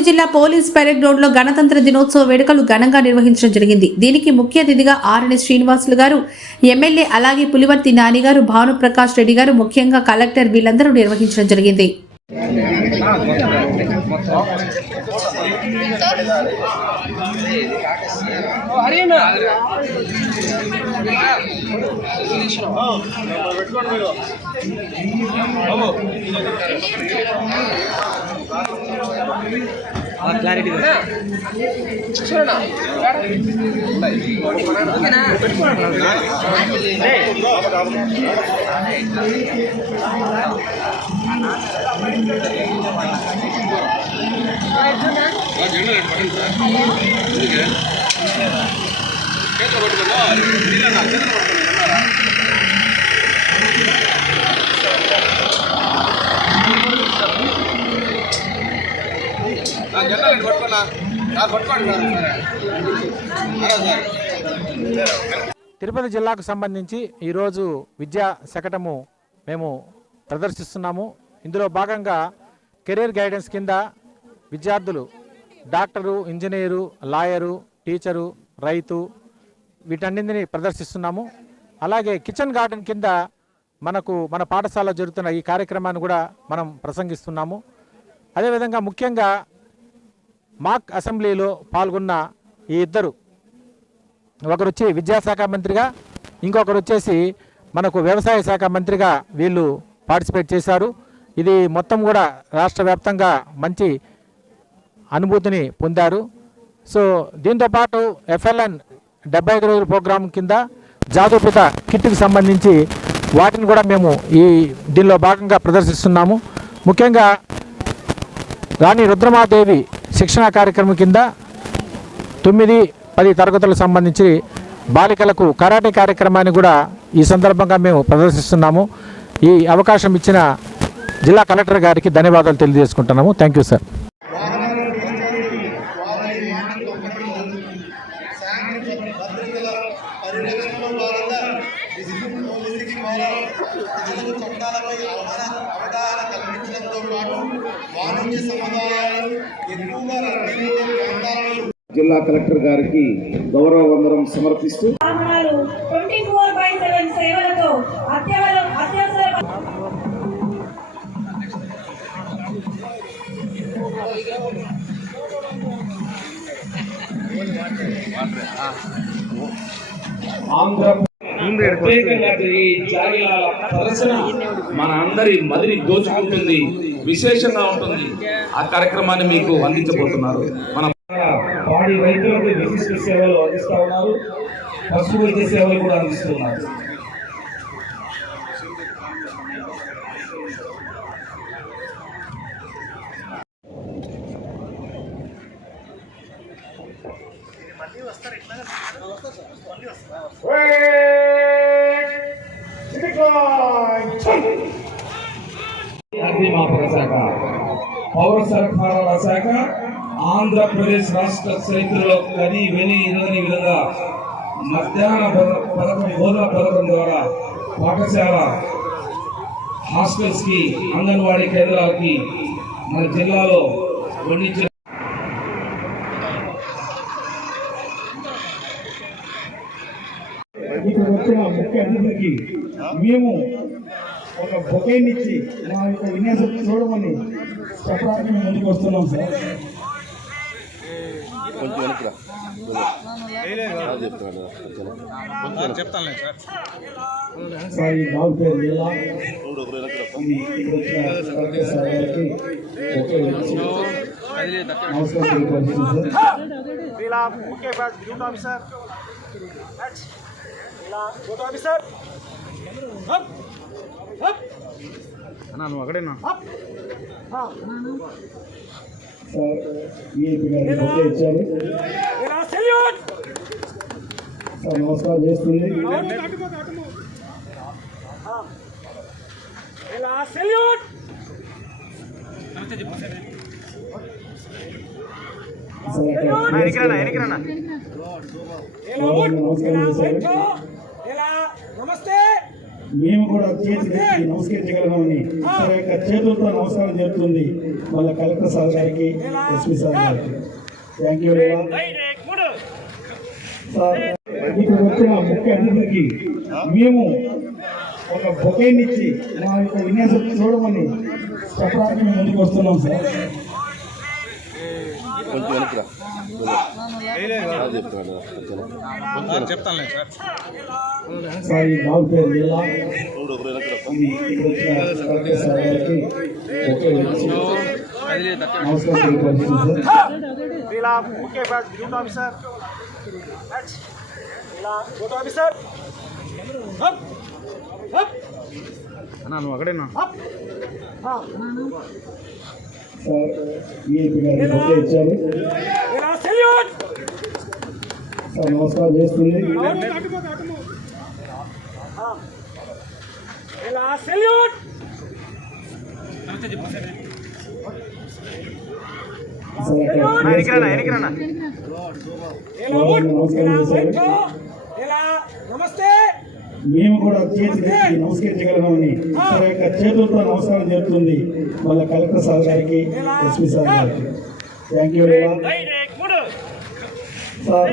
తిరుపతి జిల్లా police parade road లో గణతంత్ర దినోత్సవ వేడుకలు ఘనంగా నిర్వహించడం జరిగింది. దీనికి ముఖ్య అతిథిగా ఆర్ఎన్ఎస్ శ్రీనివాసులు గారు, ఎమ్మెల్యే అలాగే పులివర్తి నాని గారు, భానుప్రకాష్ రెడ్డి గారు, ముఖ్యంగా కలెక్టర్ వీళ్ళందరూ నిర్వహించడం జరిగింది. క్లారిటీ తిరుపతి జిల్లాకు సంబంధించి ఈరోజు విద్యా శకటము మేము ప్రదర్శిస్తున్నాము. ఇందులో భాగంగా కెరీర్ గైడెన్స్ కింద విద్యార్థులు డాక్టరు, ఇంజనీరు, లాయరు, టీచరు, రైతు వీటన్నింటినీ ప్రదర్శిస్తున్నాము. అలాగే కిచెన్ గార్డెన్ కింద మన పాఠశాల జరుగుతున్న ఈ కార్యక్రమాన్ని కూడా మనం ప్రసంగిస్తున్నాము. అదేవిధంగా ముఖ్యంగా మాక్ అసెంబ్లీలో పాల్గొన్న ఈ ఇద్దరు, ఒకరు వచ్చి విద్యాశాఖ మంత్రిగా, ఇంకొకరు వచ్చేసి మనకు వ్యవసాయ శాఖ మంత్రిగా వీళ్ళు పార్టిసిపేట్ చేశారు. ఇది మొత్తం కూడా రాష్ట్ర వ్యాప్తంగా మంచి అనుభూతిని పొందారు. సో దీంతోపాటు FLN 75 రోజుల ప్రోగ్రాం కింద జాతీయపిత కిట్కి సంబంధించి వాటిని కూడా మేము దీనిలో భాగంగా ప్రదర్శిస్తున్నాము. ముఖ్యంగా రాణి రుద్రమాదేవి శిక్షణా కార్యక్రమం కింద 9-10 తరగతులకు సంబంధించి బాలికలకు కరాటే కార్యక్రమాన్ని కూడా ఈ సందర్భంగా మేము ప్రదర్శిస్తున్నాము. ఈ అవకాశం ఇచ్చిన జిల్లా కలెక్టర్ గారికి ధన్యవాదాలు తెలియజేసుకుంటున్నాము. Thank you sir. జిల్లా కలెక్టర్ గారికి గౌరవ వందనం సమర్పిస్తూ ప్రదర్శన మన అందరి మదిని దోచుకుంటుంది, విశేషంగా ఉంటుంది. ఆ కార్యక్రమాన్ని మీకు అందించబోతున్నారు. మన పాడి రైతులకు విశిష్ట సేవలు అందిస్తూ ఉన్నారు, పశు వైద్య సేవలు కూడా అందిస్తున్నారు. అగ్నిమాపక శాఖ, పౌర సరఫరాల శాఖ ఆంధ్రప్రదేశ్ రాష్ట్ర చరిత్రలో కని విని ఎరుగని విధంగా మధ్యాహ్న పథకం, భోజన పథకం ద్వారా పాఠశాల హాస్టల్స్ కి, అంగన్వాడీ కేంద్రాలకి మన జిల్లాలో వండించిన వచ్చిన ముఖ్య అతిథికి మేము ఒక బొకేనిచ్చి మా యొక్క విన్యాసం చూడమని చెప్పడానికి మేము ముందుకు వస్తున్నాం సార్. సార్ ఈ బాబు పేరు లీలా. ఇక్కడ వచ్చిన సార్ గారికి నమస్కారం తెలియపరుస్తున్నాం సార్. ఒకడేనా సార్ విఐపి గారికి బొకే ఇచ్చారు సార్. నమస్కారం చేస్తుంది నమస్తే మేము కూడా చేతులెత్తి నమస్కరించగలమని సార్ యొక్క చేతులతో నమస్కారం జరుగుతుంది మళ్ళీ కలెక్టర్ సార్ గారికి ఎస్పీ సార్ గారికి thank you very much sir. ఇక్కడ వచ్చిన ముఖ్య అతిథులకి మేము ఒక బొకేనిచ్చి మా యొక్క విన్యాసం చూడమని చెప్పడానికి మేము ముందుకు వస్తున్నాం సార్. సార్ ఈ బాబు పేరు లీలా. ఇది ఇక్కడ వచ్చిన కలెక్టర్ సార్ గారికి బొకే ఇచ్చి నమస్కారం తెలియపరుస్తుంది సార్. సార్ విఐపి గారు బొకే ఇచ్చారు సార్. నమస్కారం చేస్తుంది మేము కూడా చేతులెత్తి నమస్కరించగలమని సార్ యొక్క చేతులతో నమస్కారం జరుగుతుంది మళ్ళీ కలెక్టర్ సార్ గారికి ఎస్పీ సార్ గారికి thank you very much sir.